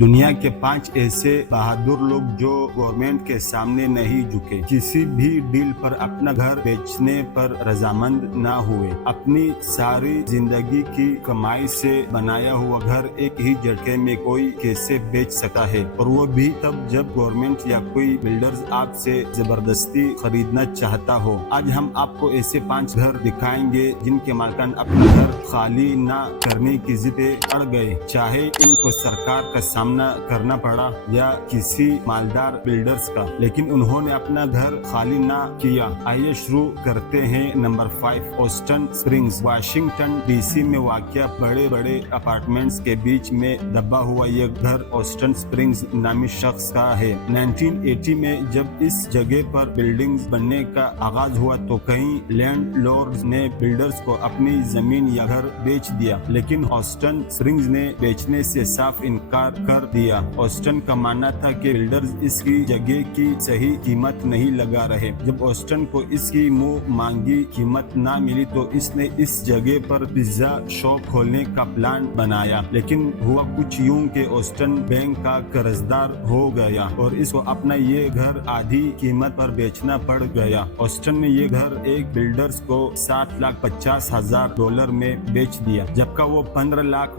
दुनिया के 5 ऐसे बहादुर लोग जो गवर्नमेंट के सामने नहीं झुके, किसी भी डील पर अपना घर बेचने पर रजामंद ना हुए, अपनी सारी जिंदगी की कमाई से बनाया हुआ घर एक ही झटके में कोई कैसे बेच सकता है, और वो भी तब जब गवर्नमेंट या कोई बिल्डर्स आपसे जबरदस्ती खरीदना चाहता हो। आज हम आपको ऐसे 5 घर दिखाएंगे जिनके मालिकान अपना घर खाली ना करने की जिद पे अड़ गए, चाहे इनको सरकार का सामना करना पड़ा या किसी मालदार बिल्डर्स का, लेकिन उन्होंने अपना घर खाली ना किया। आइए शुरू करते हैं। Number 5, Austin Springs. Washington DC में वाक़या बड़े बड़े अपार्टमेंट्स के बीच में दबा हुआ यह घर ऑस्टन स्प्रिंग्स नामी शख्स का है। 1980 में जब इस जगह पर बिल्डिंग्स बनने का आगाज हुआ तो कई लैंडलॉर्ड्स ने बिल्डर्स को अपनी जमीन या घर बेच दिया, लेकिन ऑस्टन स्प्रिंग्स ने बेचने से साफ इनकार कर दिया। ऑस्टन का मानना था कि बिल्डर्स इसकी जगह की सही कीमत नहीं लगा रहे। जब ऑस्टन को इसकी मुंह मांगी कीमत ना मिली तो इसने इस जगह पर पिज्जा शॉप खोलने का प्लान बनाया, लेकिन हुआ कुछ यूं कि ऑस्टन बैंक का कर्जदार हो गया और इसको अपना ये घर आधी कीमत पर बेचना पड़ गया। ऑस्टन ने ये घर एक बिल्डर्स को $7,50,000 में बेच दिया, जबकि वो $15 लाख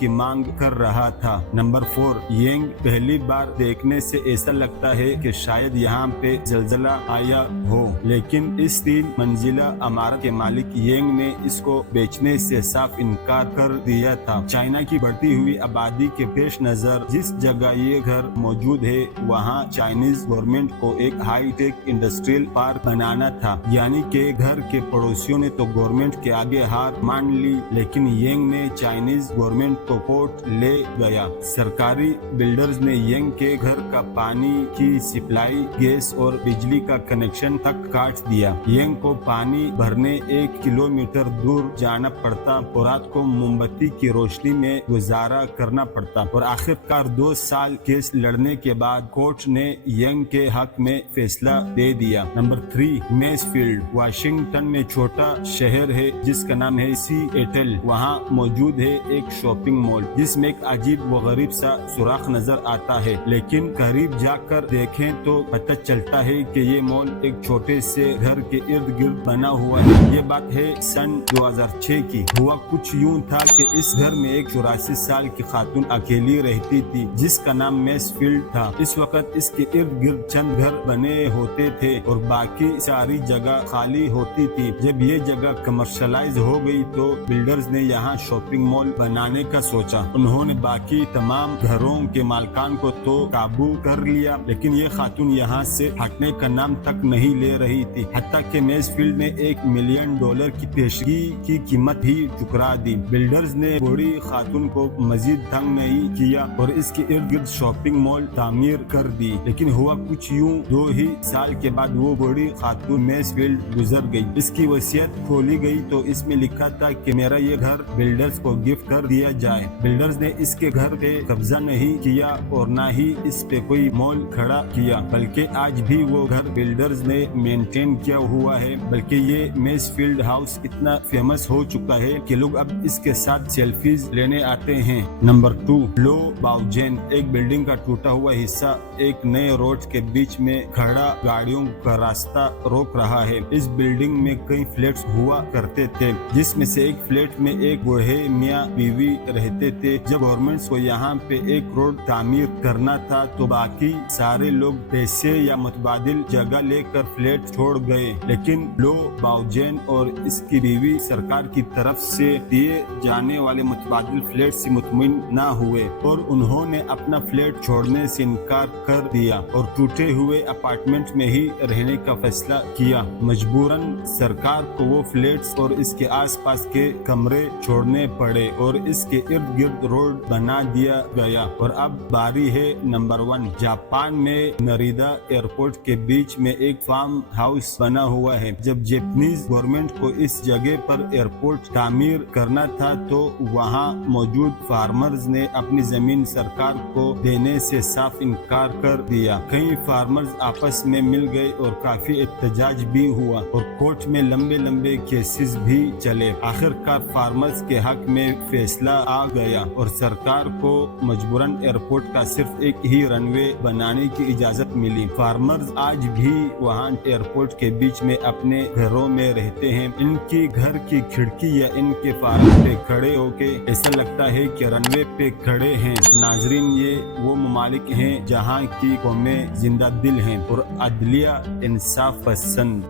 की मांग कर रहा था। Number 4, Young. पहली बार देखने से ऐसा लगता है कि शायद यहाँ पे जलजला आया हो, लेकिन इस 3 मंजिला इमारत के मालिक येंग ने इसको बेचने से साफ इनकार कर दिया था। चाइना की बढ़ती हुई आबादी के पेश नजर जिस जगह ये घर मौजूद है वहाँ चाइनीज गवर्नमेंट को एक हाई टेक इंडस्ट्रियल पार्क बनाना था, यानी कि घर के पड़ोसियों ने तो गवर्नमेंट के आगे हार मान ली, लेकिन येंग ने चाइनीज गवर्नमेंट को कोर्ट ले गया। सरकारी बिल्डर्स ने येंग के घर का पानी की सप्लाई, गैस और बिजली का कनेक्शन तक काट दिया। येंग को पानी भरने 1 किलोमीटर दूर जाना पड़ता और रात को मोमबत्ती की रोशनी में गुजारा करना पड़ता, और आखिरकार 2 साल केस लड़ने के बाद कोर्ट ने येंग के हक में फैसला दे दिया। Number 3, Masefield. वाशिंगटन में छोटा शहर है जिसका नाम है सिएटल। वहाँ मौजूद है एक शॉपिंग मॉल जिसमें एक अजीब व गरीब सा सुराख नजर आता है, लेकिन करीब जाकर देखें तो पता चलता है कि ये मॉल एक छोटे से घर के इर्द गिर्द बना हुआ है। ये बात है सन 2006 की। हुआ कुछ यूं था कि इस घर में एक 84 साल की खातून अकेली रहती थी जिसका नाम मेसफील्ड था। इस वक्त इसके इर्द गिर्द चंद घर बने होते थे और बाकी सारी जगह खाली होती थी। जब ये जगह कमर्शलाइज हो गई तो बिल्डर्स ने यहाँ शॉपिंग मॉल बनाने का सोचा। उन्होंने बाकी तमाम घरों के मालकान को तो काबू कर लिया, लेकिन ये खातून यहाँ से हटने का नाम तक नहीं ले रही थी। हत्ता कि मेसफील्ड ने $1 मिलियन की पेशगी की कीमत ही चुकरा दी। बिल्डर्स ने बूढ़ी खातून को मजीद तंग नहीं किया और इसके इर्द गिर्द शॉपिंग मॉल तामीर कर दी, लेकिन हुआ कुछ यूं 2 ही साल के बाद वो बूढ़ी खातून मेसफील्ड गुजर गई। इसकी वसीयत खोली गई तो इसमें लिखा था कि मेरा ये घर बिल्डर्स को गिफ्ट कर दिया जाए। बिल्डर्स ने इसके घर पे कब्जा नहीं किया और ना ही इस पे कोई मॉल खड़ा किया, बल्कि आज भी वो घर बिल्डर्स ने मेंटेन किया हुआ है। बल्कि ये मेसफील्ड हाउस इतना फेमस हो चुका है कि लोग अब इसके साथ सेल्फीज लेने आते हैं। नंबर 2, लो बाउजेन। एक बिल्डिंग का टूटा हुआ हिस्सा एक नए रोड के बीच में खड़ा गाड़ियों का रास्ता रोक रहा है। इस बिल्डिंग में कई फ्लैट्स हुआ करते थे, जिसमें से एक फ्लैट में एक बूढ़े मियाँ बीवी रहते थे। जब गवर्नमेंट को यहाँ पे एक रोड तामीर करना था तो बाकी सारे लोग पैसे या मुतबादिल जगह लेकर फ्लैट छोड़ गए, लेकिन लो बाउजेन और इसकी बीवी सरकार की तरफ से दिए जाने वाले मुतबादिल फ्लैट से मुतमिन ना हुए और उन्होंने अपना फ्लैट छोड़ने से इनकार कर दिया और टूटे हुए अपार्टमेंट में ही रहने का फैसला किया। मजबूरन सरकार को वो फ्लैट्स और इसके आसपास के कमरे छोड़ने पड़े और इसके इर्द गिर्द रोड बना दिया गया। और अब बारी है नंबर 1। जापान में नरीदा एयरपोर्ट के बीच में एक फार्म हाउस बना हुआ है। जब जापानीज गवर्नमेंट को इस जगह पर एयरपोर्ट तामीर करना था तो वहाँ मौजूद फार्मर्स ने अपनी जमीन सरकार को देने से साफ इनकार कर दिया। कई फार्मर्स आपस में मिल गए और काफी एहतजाज भी हुआ और कोर्ट में लंबे लंबे केसेस भी चले। आखिरकार फार्मर्स के हक में फैसला आ गया और सरकार को मजबूरन एयरपोर्ट का सिर्फ एक ही रनवे बनाने की इजाजत मिली। फार्मर्स आज भी वहाँ एयरपोर्ट के बीच में अपने घरों में रहते हैं। इनकी घर की खिड़की या इनके फार्म पे खड़े होके ऐसा लगता है कि रनवे पे खड़े हैं। नाजरीन, ये वो ममालिक हैं जहाँ की कौमें जिंदा दिल हैं और अदलिया इंसाफ पसंद।